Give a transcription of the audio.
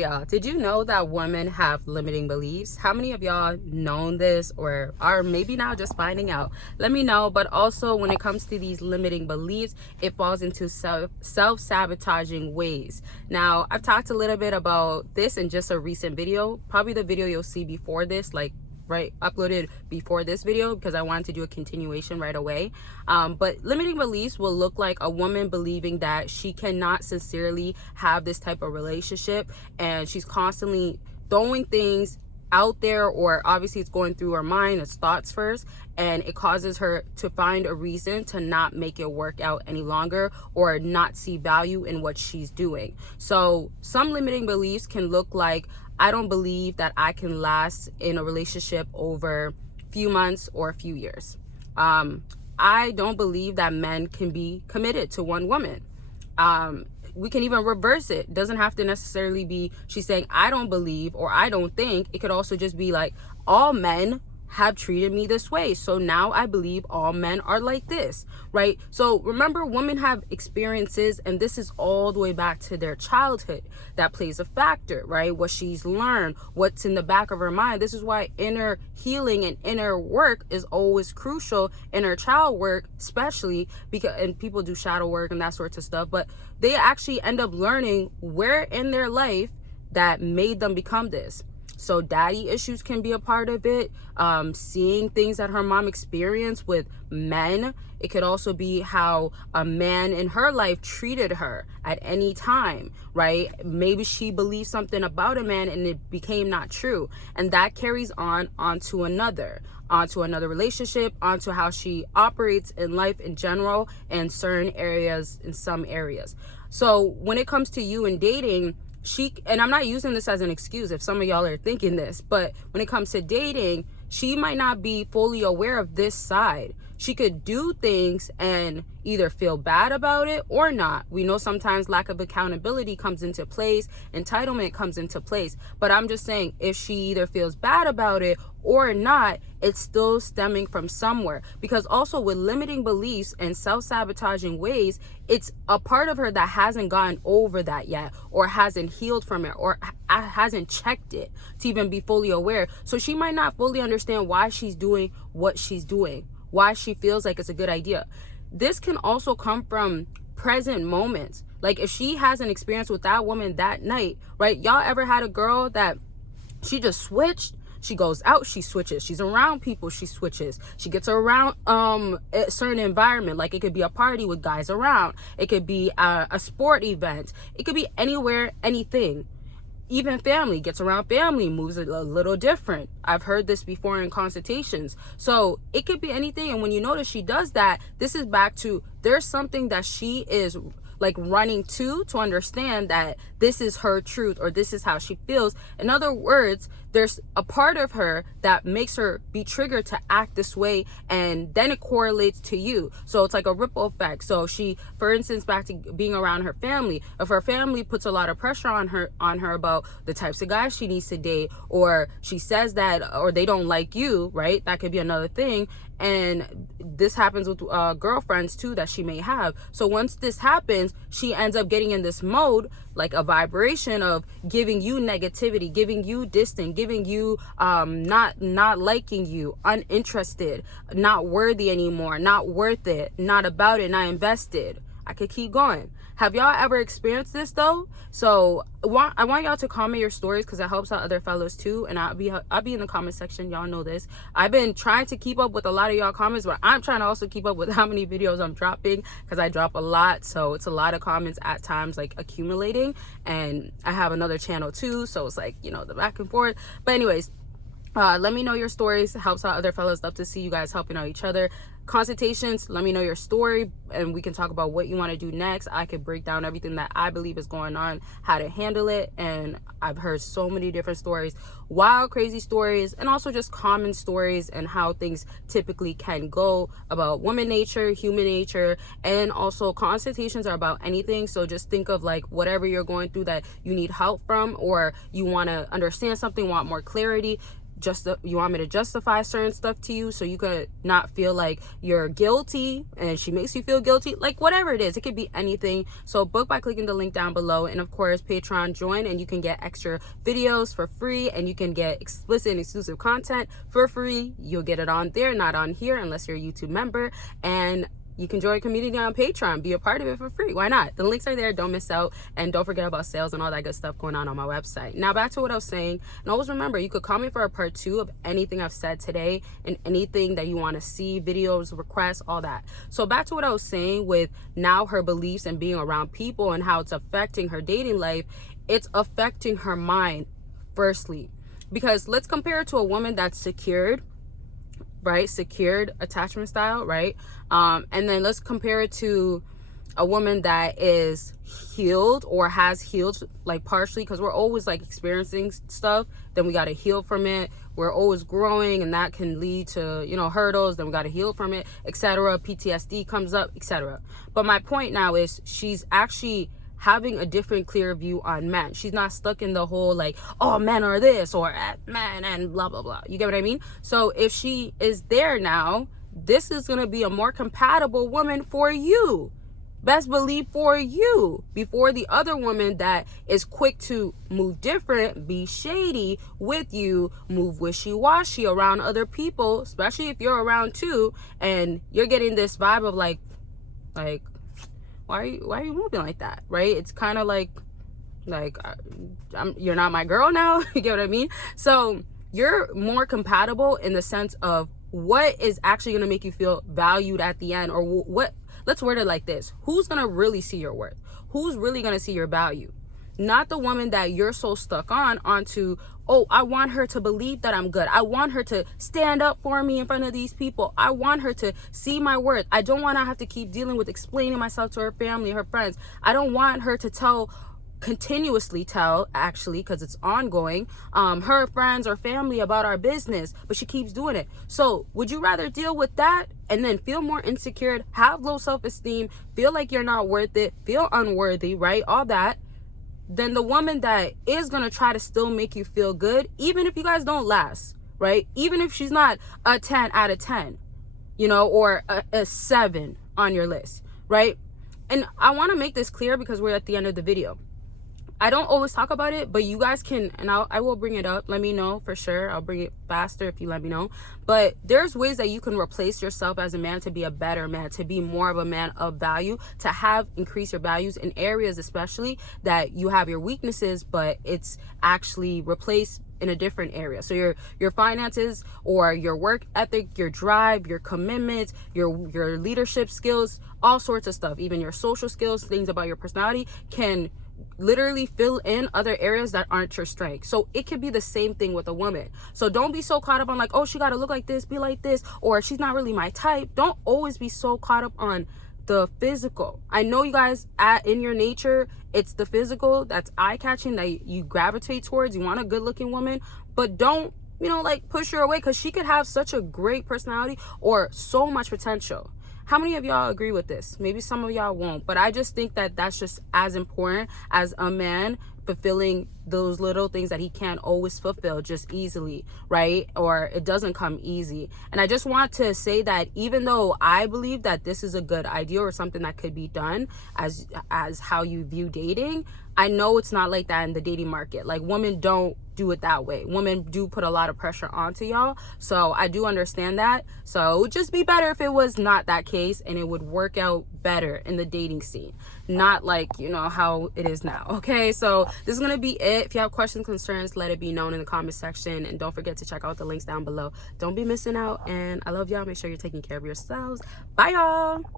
Y'all, did you know that women have limiting beliefs? How many of y'all known this or are maybe now just finding out? Let me know. But also, when it comes to these limiting beliefs, it falls into self-sabotaging ways. Now, I've talked a little bit about this in just a recent video, probably the video you'll see before this, like uploaded before this video, because I wanted to do a continuation right away. But limiting beliefs will look like a woman believing that she cannot sincerely have this type of relationship, and she's constantly throwing things out there, or obviously it's going through her mind, it's thoughts first, and it causes her to find a reason to not make it work out any longer or not see value in what she's doing. So some limiting beliefs can look like, I don't believe that I can last in a relationship over a few months or a few years. I don't believe that men can be committed to one woman. We can even reverse it. It doesn't have to necessarily be she's saying I don't believe or I don't think. It could also just be like, all men have treated me this way, so now I believe all men are like this, right? So remember, women have experiences, and this is all the way back to their childhood. That plays a factor, right? What she's learned, what's in the back of her mind. This is why inner healing and inner work is always crucial. Inner child work especially, because, and people do shadow work and that sorts of stuff, but they actually end up learning where in their life that made them become this. So daddy issues can be a part of it. Seeing things that her mom experienced with men. It could also be how a man in her life treated her at any time, right? Maybe she believed something about a man and it became not true. And that carries onto another relationship, onto how she operates in life in general, and certain areas, in some areas. So when it comes to you and dating, and I'm not using this as an excuse if some of y'all are thinking this, but when it comes to dating, she might not be fully aware of this side. She could do things and either feel bad about it or not. We know sometimes lack of accountability comes into place, entitlement comes into place. But I'm just saying, if she either feels bad about it or not, it's still stemming from somewhere. Because also with limiting beliefs and self-sabotaging ways, it's a part of her that hasn't gotten over that yet, or hasn't healed from it, or hasn't checked it to even be fully aware. So she might not fully understand why she's doing what she's doing, why she feels like it's a good idea. This can also come from present moments. Like if she has an experience with that woman that night, right? Y'all ever had a girl that she just switched? She goes out, she switches. She's around people, she switches. She gets around a certain environment. Like it could be a party with guys around. It could be a sport event. It could be anywhere, anything. Even family, gets around family, moves a little different. I've heard this before in consultations. So it could be anything. And when you notice she does that, this is back to, there's something that she is like running to understand that this is her truth, or this is how she feels. In other words, there's a part of her that makes her be triggered to act this way, and then it correlates to you. So it's like a ripple effect. So she, for instance, back to being around her family, if her family puts a lot of pressure on her about the types of guys she needs to date, or she says that, or they don't like you, right? That could be another thing. And this happens with girlfriends too that she may have. So once this happens, she ends up getting in this mode, like a vibration of giving you negativity, giving you distant, giving you not liking you, uninterested, not worthy anymore, not worth it, not about it, not invested. I could keep going. Have y'all ever experienced this though? So I want y'all to comment your stories, because it helps out other fellows too. And I'll be in the comment section. Y'all know this. I've been trying to keep up with a lot of y'all comments, but I'm trying to also keep up with how many videos I'm dropping, because I drop a lot. So it's a lot of comments at times, like accumulating. And I have another channel too, so it's like, you know, the back and forth. But anyways, let me know your stories. It helps out other fellows. Love to see you guys helping out each other. Consultations, let me know your story, and we can talk about what you want to do next. I could break down everything that I believe is going on, how to handle it. And I've heard so many different stories, wild, crazy stories, and also just common stories, and how things typically can go about woman nature, human nature. And also consultations are about anything. So just think of like whatever you're going through that you need help from, or you want to understand something, want more clarity. you want me to justify certain stuff to you so you could not feel like you're guilty and she makes you feel guilty, like whatever it is, it could be anything. So book by clicking the link down below, and of course Patreon, join, and you can get extra videos for free, and you can get explicit and exclusive content for free. You'll get it on there, not on here unless you're a YouTube member. And you can join a community on Patreon, be a part of it for free. Why not? The links are there. Don't miss out. And don't forget about sales and all that good stuff going on my website. Now back to what I was saying. And always remember, you could comment for a part 2 of anything I've said today and anything that you want to see, videos, requests, all that. So back to what I was saying with now her beliefs and being around people and how it's affecting her dating life. It's affecting her mind, firstly. Because let's compare it to a woman that's secured, right? Secured attachment style, right? And then let's compare it to a woman that is healed or has healed, like partially, because we're always like experiencing stuff, then we got to heal from it. We're always growing, and that can lead to, you know, hurdles, then we got to heal from it, etc. PTSD comes up, etc. But my point now is she's actually having a different, clear view on men. She's not stuck in the whole like, oh, men are this or men and blah blah blah. You get what I mean? So if she is there now, this is gonna be a more compatible woman for you. Best believe for you, before the other woman that is quick to move different, be shady with you, move wishy-washy around other people, especially if you're around too, and you're getting this vibe of like why are you moving like that, right? It's kind of like you're not my girl now. You get what I mean? So you're more compatible in the sense of what is actually going to make you feel valued at the end, or what, let's word it like this: who's going to really see your worth? Who's really going to see your value? Not the woman that you're so stuck onto, oh, I want her to believe that I'm good. I want her to stand up for me in front of these people. I want her to see my worth. I don't want to have to keep dealing with explaining myself to her family, her friends. I don't want her to continuously tell, actually, because it's ongoing, her friends or family about our business, but she keeps doing it. So would you rather deal with that and then feel more insecure, have low self-esteem, feel like you're not worth it, feel unworthy, right? All that, than the woman that is going to try to still make you feel good, even if you guys don't last, right? Even if she's not a 10 out of 10, you know, or a 7 on your list, right? And I want to make this clear because we're at the end of the video. I don't always talk about it, but you guys can, and I will bring it up. Let me know for sure. I'll bring it faster if you let me know. But there's ways that you can replace yourself as a man to be a better man, to be more of a man of value, to increase your values in areas especially that you have your weaknesses, but it's actually replaced in a different area. So your finances or your work ethic, your drive, your commitment, your leadership skills, all sorts of stuff, even your social skills, things about your personality can literally fill in other areas that aren't your strength. So it could be the same thing with a woman. So don't be so caught up on like, oh, she got to look like this, be like this, or she's not really my type. Don't always be so caught up on the physical. I know you guys, in your nature, it's the physical that's eye-catching, that you gravitate towards. You want a good-looking woman, but don't, you know, like push her away, because she could have such a great personality or so much potential. How many of y'all agree with this? Maybe some of y'all won't, but I just think that that's just as important as a man fulfilling those little things that he can't always fulfill just easily, right? Or it doesn't come easy. And I just want to say that even though I believe that this is a good idea or something that could be done as how you view dating, I know it's not like that in the dating market. Like, women don't do it that way. Women do put a lot of pressure onto y'all. So I do understand that. So it would just be better if it was not that case and it would work out better in the dating scene. Not like, you know, how it is now. Okay, so this is going to be it. If you have questions, concerns, let it be known in the comment section. And don't forget to check out the links down below. Don't be missing out. And I love y'all. Make sure you're taking care of yourselves. Bye, y'all.